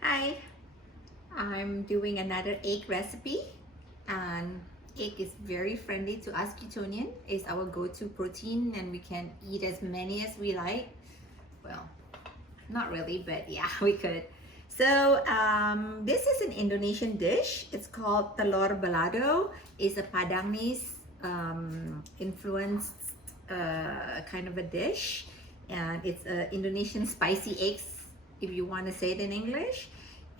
Hi, I'm doing another egg recipe, and egg is very friendly to us Ketonian. It's our go-to protein and we can eat as many as we like. Well, not really, but yeah, we could. So this is an Indonesian dish. It's called Telur Belado. It's a Padangese influenced kind of a dish, and it's Indonesian spicy eggs, if you want to say it in English.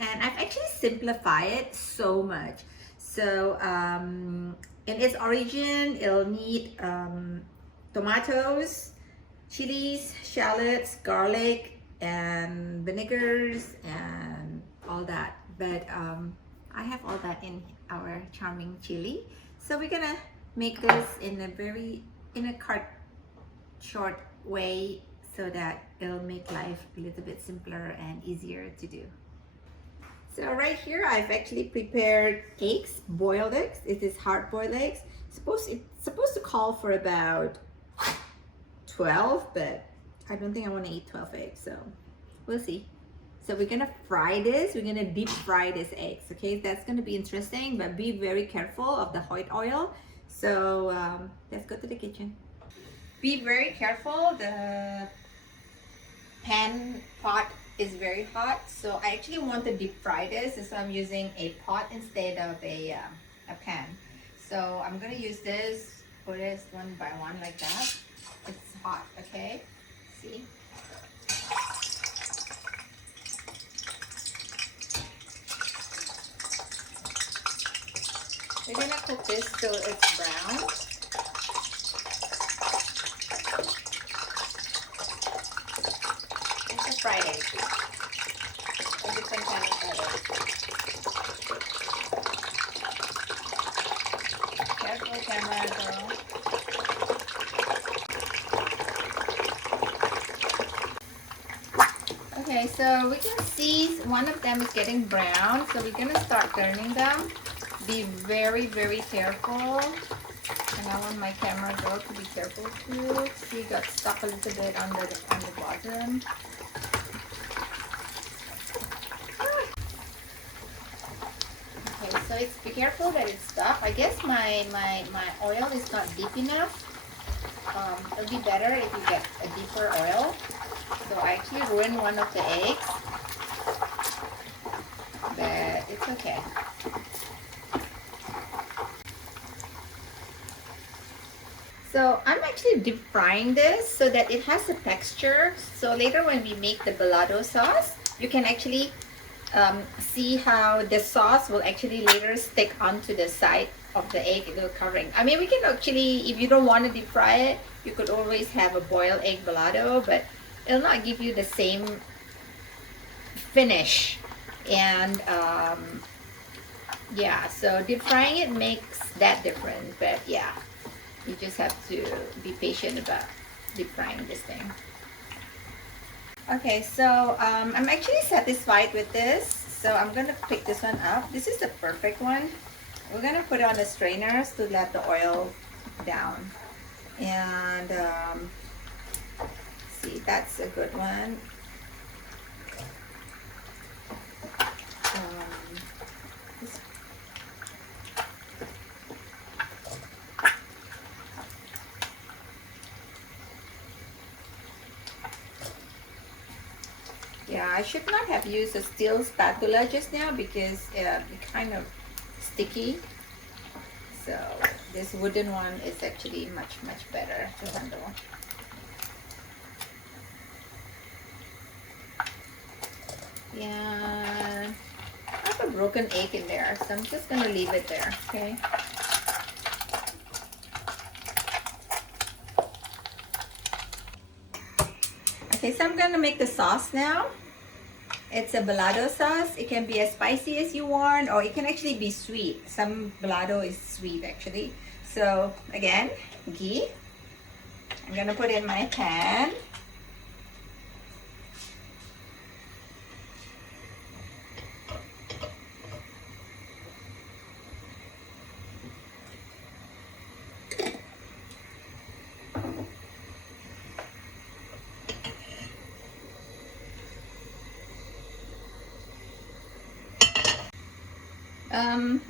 And I've actually simplified it so much. So in its origin, it'll need tomatoes, chilies, shallots, garlic, and vinegars, and all that. But I have all that in our charming chili. So we're gonna make this in a short way so that it'll make life a little bit simpler and easier to do. So right here, I've actually prepared eggs, boiled eggs. It is hard-boiled eggs. It's supposed to call for about 12, but I don't think I want to eat 12 eggs, so we'll see. So we're gonna fry this. We're gonna deep fry these eggs, okay? That's gonna be interesting, but be very careful of the white oil. So let's go to the kitchen. Be very careful. The pan pot is very hot, so I actually want to deep fry this, so I'm using a pot instead of a pan. So I'm gonna use this, put it one by one like that. It's hot, okay? See? We're gonna cook this till it's brown. It's a fried egg. A different kind of fried egg. Careful, camera girl. Okay, so we can see one of them is getting brown, so we're gonna start turning them. Be very, very careful. And I want my camera girl to be careful too. She got stuck a little bit on the bottom. Okay, so it's be careful that it's stuck. I guess my oil is not deep enough. It'll be better if you get a deeper oil. So I actually ruined one of the eggs, but it's okay. So I'm actually deep frying this so that it has a texture. So later when we make the Belado sauce, you can actually see how the sauce will actually later stick onto the side of the egg, little covering. I mean, we can actually, if you don't want to deep fry it, you could always have a boiled egg Belado, but it'll not give you the same finish. And yeah, so deep frying it makes that different, but yeah. You just have to be patient about deep frying this thing. Okay, so I'm actually satisfied with this. So I'm gonna pick this one up. This is the perfect one. We're gonna put it on the strainers to let the oil down. And see, that's a good one. Yeah, I should not have used a steel spatula just now because it's kind of sticky. So this wooden one is actually much better to handle. Yeah, I have a broken egg in there, so I'm just gonna leave it there, okay? Okay, so I'm gonna make the sauce now. It's a Belado sauce. It can be as spicy as you want, or it can actually be sweet. Some Belado is sweet actually. So again, ghee. I'm gonna put in my pan.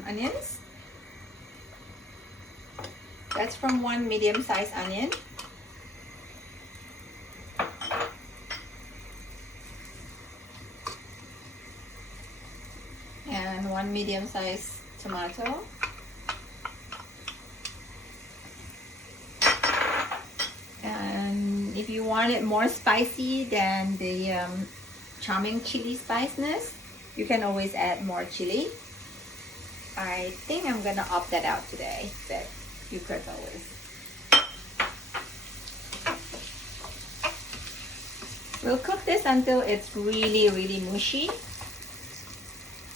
onions. That's from one medium-sized onion. And one medium-sized tomato. And if you want it more spicy than the charming chili spiciness, you can always add more chili. I think I'm gonna opt that out today, but you could always. We'll cook this until it's really, really mushy.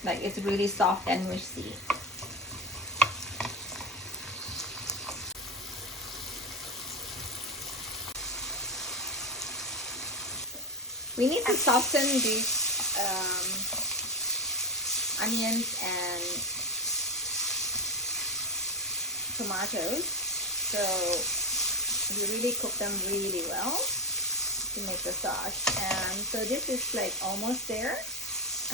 Like it's really soft and mushy. We need to soften these onions and tomatoes, so you really cook them really well to make the sauce. And so this is like almost there.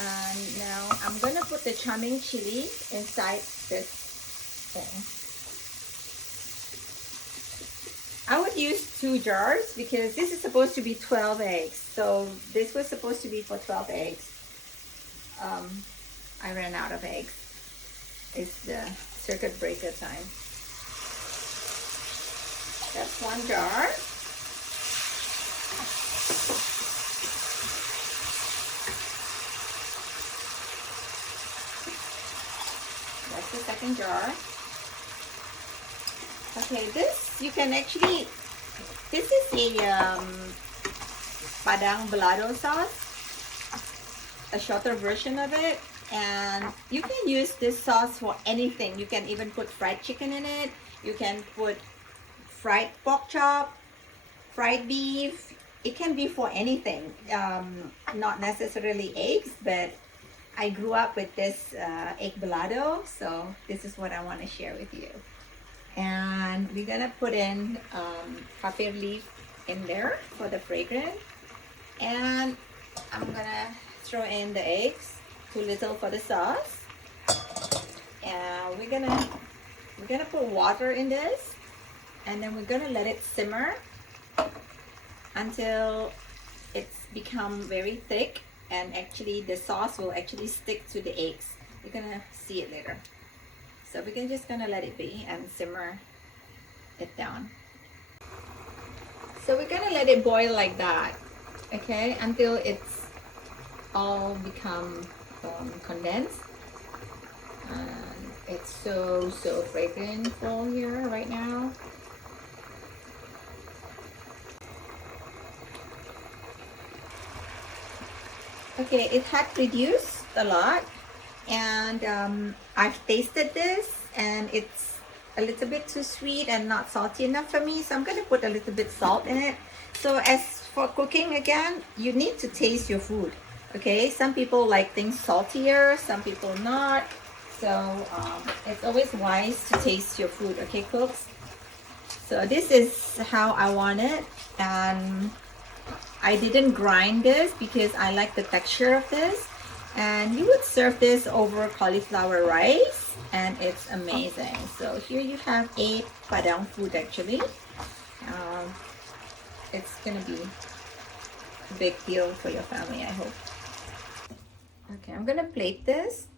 And now I'm gonna put the charming chili inside this thing. I would use 2 jars because this is supposed to be 12 eggs. So this was supposed to be for 12 eggs. I ran out of eggs. It's the circuit breaker time. That's 1 jar. That's the 2nd jar. Okay, this you can actually, this is a Padang Belado sauce, a shorter version of it, and you can use this sauce for anything. You can even put fried chicken in it. You can put fried pork chop, fried beef. It can be for anything, not necessarily eggs, but I grew up with this egg belado, so this is what I want to share with you. And we're gonna put in papaya leaf in there for the fragrance, and I'm gonna throw in the eggs, too little for the sauce, and we're gonna put water in this, and then we're gonna let it simmer until it's become very thick, and actually the sauce will actually stick to the eggs. You're gonna see it later. So we're just gonna let it be and simmer it down. So we're gonna let it boil like that, okay, until it's all become condensed. And it's so fragrantful here right now. Okay, it had reduced a lot, and I've tasted this and it's a little bit too sweet and not salty enough for me, so I'm going to put a little bit salt in it. So as for cooking, again, you need to taste your food, okay? Some people like things saltier, some people not, so it's always wise to taste your food, okay, cooks? So this is how I want it, and I didn't grind this because I like the texture of this. And you would serve this over cauliflower rice, and it's amazing. So here you have a Padang food actually. It's gonna be a big deal for your family, I hope. Okay, I'm gonna plate this.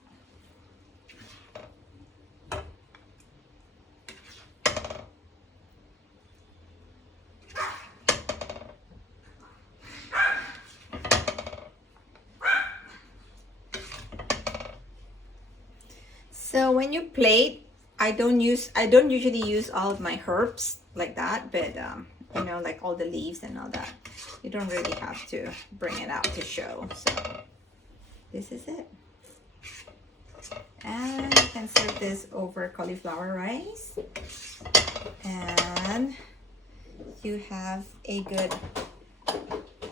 So when you plate, I don't usually use all of my herbs like that, but you know, like all the leaves and all that. You don't really have to bring it out to show. So this is it. And you can serve this over cauliflower rice. And you have a good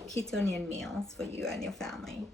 ketonian meal for you and your family.